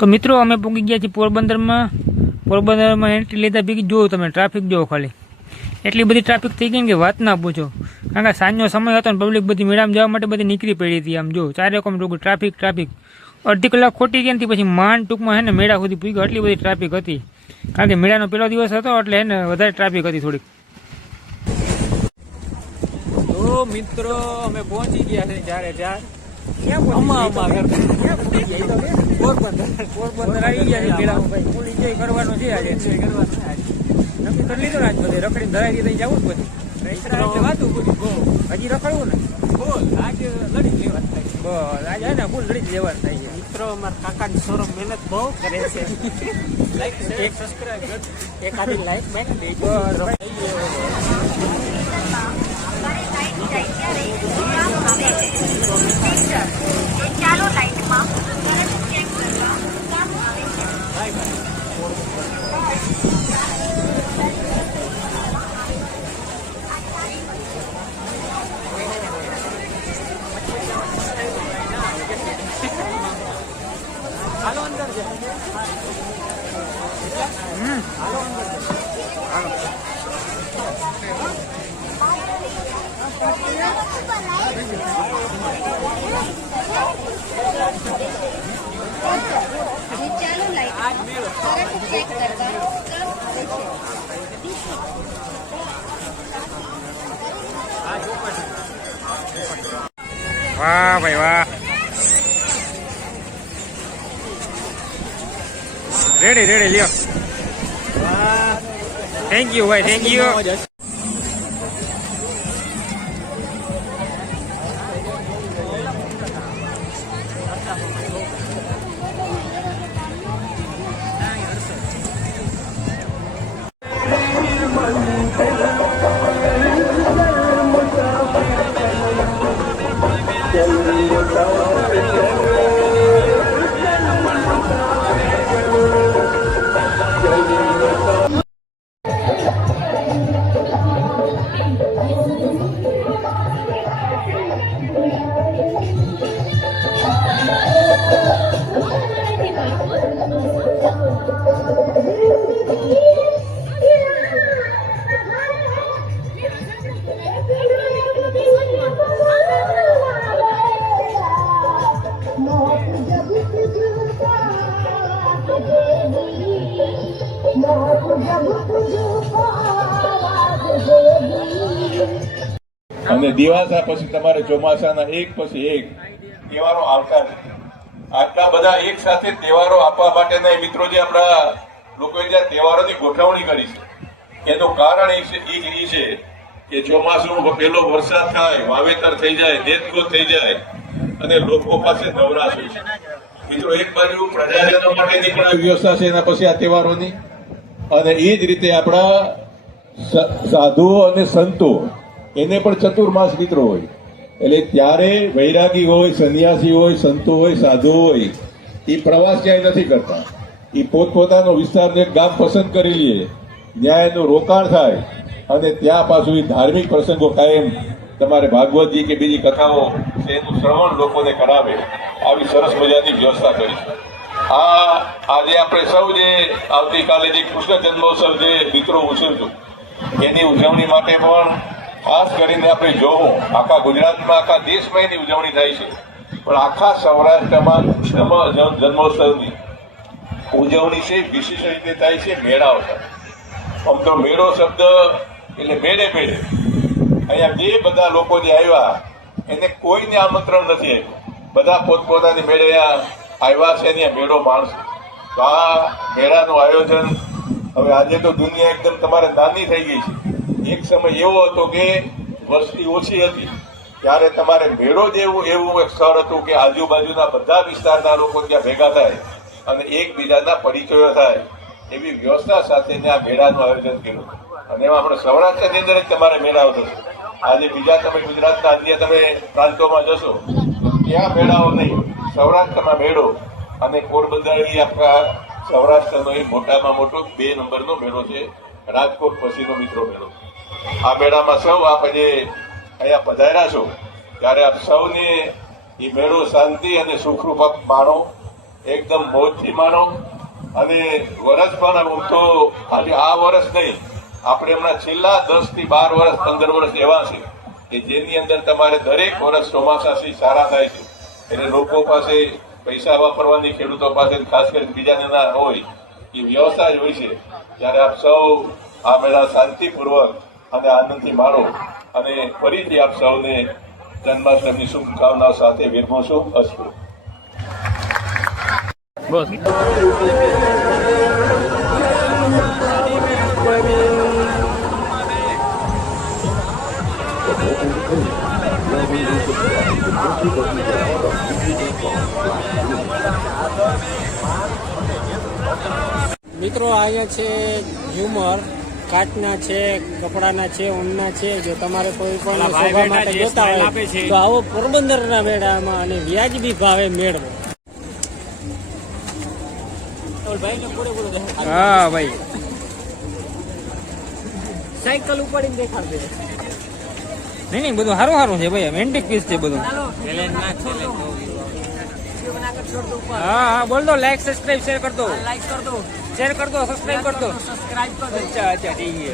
તો મિત્રો અમે પૂગી ગયા છીએ પોરબંદરમાં એન્ટ્રી લીધા ભેગી જોયું તમે ટ્રાફિક જોવો ખાલી એટલી બધી ટ્રાફિક થઈ ગઈ ને કે વાત ના પૂછો. કારણ કે સાંજનો સમય હતો ને પબ્લિક બધી મેળામાં જવા માટે બધી નીકળી પડી હતી. આમ જો ચારે કોમ ટ્રાફિક અડધી કલાક ખોટી ગઈ ને પછી માંડ ટૂંકમાં હે ને મેળા સુધી પૂગ્યો. એટલી બધી ટ્રાફિક હતી કારણ કે મેળાનો પહેલો દિવસ હતો એટલે હે ને વધારે ટ્રાફિક હતી થોડીક. તો મિત્રો અમે પહોંચી ગયા છે ચારે ચાર પોરબંદર આવી ગયા છે મેળામાં ભાઈ ફૂલ એન્જોય કરવાનું છે. આજે નક્કી કરી લીધું ને આજ બધે રખડીને ધરાઈ દઈ જવું જ બધું વાતું પૂરી હજી રખડવું ને ફૂલ આજે લડી લેવાનું થાય છે. બસ આજે ને ફૂલ લડી લેવાનું થાય છે. મિત્રો અમારા કાકાની શોરૂમ મહેનત બહુ કરે છે. લાઈક એક સબસ્ક્રાઇબ એકાદી લાઈક બેક દેજો. ચાલો લાઈટમાં હાલો અંદર છે. હાલો અંદર છે. હાલો ચાલો લાઈટ ચેક કરવાનું વાહ ભાઈ વાહ, રેડી લ્યો. થેન્ક યુ ભાઈ, થેન્ક યુ. અને દિવાસા પછી તમારે ચોમાસાના એક પછી એક તહેવારો આવતા છે. આટલા બધા એક સાથે તહેવારો આપવા માટેના મિત્રો જે આપણા લોકોએ જે તહેવારોની ગોઠવણી કરી છે એનું કારણ એ છે કે ચોમાસુનો પહેલો વરસાદ થાય, વાવેતર થઈ જાય, દેશગોત થઈ જાય અને લોકો પાસે નવરાશ હોય છે. મિત્રો એક બાજુ પ્રજાજનો માટેની પણ વ્યવસ્થા છે એના પછી આ તહેવારોની, અને એ જ રીતે આપણા સાધુઓ અને સંતો એને પણ ચતુર્માસ મિત્રો હોય. એટલે ત્યારે વૈરાગી હોય, સંન્યાસી હોય, સંતો હોય, સાધુ હોય, એ પ્રવાસ ક્યાંય નથી કરતા. એ પોતપોતાનો વિસ્તારને એક ગામ પસંદ કરી લે, ત્યાં એનું રોકાણ થાય અને ત્યાં પાછું એ ધાર્મિક પ્રસંગો કાયમ તમારે ભાગવતજી કે બીજી કથાઓ એનું શ્રવણ લોકોને કરાવે. આવી સરસ મજાની વ્યવસ્થા કરી છે. આજે આપણે સૌ જે આવતીકાલે જે કૃષ્ણ જન્મોત્સવ જે મિત્રો ઉછળશું એની ઉજવણી માટે પણ ખાસ કરીને આપણે જોવું, આખા ગુજરાતમાં, આખા દેશમાં એની ઉજવણી થાય છે, પણ આખા સૌરાષ્ટ્રમાં કૃષ્ણ જન્મોત્સવની ઉજવણી છે વિશેષ રીતે થાય છે મેળાઓ સાથે. આમ તો મેળો શબ્દ એટલે મેળે અહીંયા જે બધા લોકો જે આવ્યા એને કોઈને આમંત્રણ નથી આપ્યું. બધા પોતપોતાની મેળે આવ્યા છે ને મેળો માણશે. તો આ મેળાનું આયોજન હવે આજે તો દુનિયા એકદમ તમારે નાની થઈ ગઈ છે. એક સમય એવો હતો કે વસ્તી ઓછી હતી, ત્યારે તમારે મેળો જ એવું એક સ્થળ હતું કે આજુબાજુના બધા વિસ્તારના લોકો ત્યાં ભેગા થાય અને એકબીજાના પરિચયો થાય એવી વ્યવસ્થા સાથે આ મેળાનું આયોજન કર્યું. અને એમાં આપણે સૌરાષ્ટ્રની અંદર જ તમારે મેળાઓ થશે. આજે બીજા તમે ગુજરાતના અન્ય તમે પ્રાંતોમાં જશો ત્યાં મેળાઓ નહીં, સૌરાષ્ટ્રમાં મેળો. અને પોરબંદર એ આપણા સૌરાષ્ટ્રનો એ મોટામાં મોટો 2 નંબરનો મેળો છે, રાજકોટ પછીનો મિત્રો મેળો. આ મેળામાં સૌ આપ જે અહીંયા પધાર્યા છો ત્યારે આપ સૌને એ મેળો શાંતિ અને સુખરૂપ માણો એકદમ મોજથી માનો. અને વર્ષ પણ હું તો ખાલી આ વર્ષ નહીં, આપણે હમણાં છેલ્લા 10 થી 12 વર્ષ 15 વર્ષ એવા છે કે જેની અંદર તમારે દરેક વર્ષ ચોમાસાથી સારા થાય છે. એટલે લોકો પાસે પૈસા વાપરવાની, ખેડૂતો પાસે ખાસ કરીને બીજાને ના હોય એ વ્યવસ્થા જ હોય છે. ત્યારે આપ સૌ આ મેળા શાંતિપૂર્વક અને આનંદથી માણો. અને ફરીથી આપ સૌને જન્માષ્ટમીની શુભકામનાઓ સાથે વિરમું છું. અસ્તુ. બસ મિત્રો અહીંયા છે ઝુમર, કાચના છે, કપડાના છે, ઊનના છે. જો તમારે કોઈ પણ શોભા માટે જોતા હોય તો આવો પોરબંદરના મેળામાં અને વ્યાજબી ભાવે મેળવો. હા ભાઈ સાયકલ ઉપાડીને દેખાડશે. નહીં બધું સારું સારું છે ભાઈ, એન્ટિક પીસ છે બધું. હા હા બોલ દો, લાઈક સબસ્ક્રાઇબ શેર કર દો. લાઈક કર દો, શેર કર દો, સબસ્ક્રાઇબ કર દો. સબસ્ક્રાઇબ કર દો. અચ્છા ઠીક છે.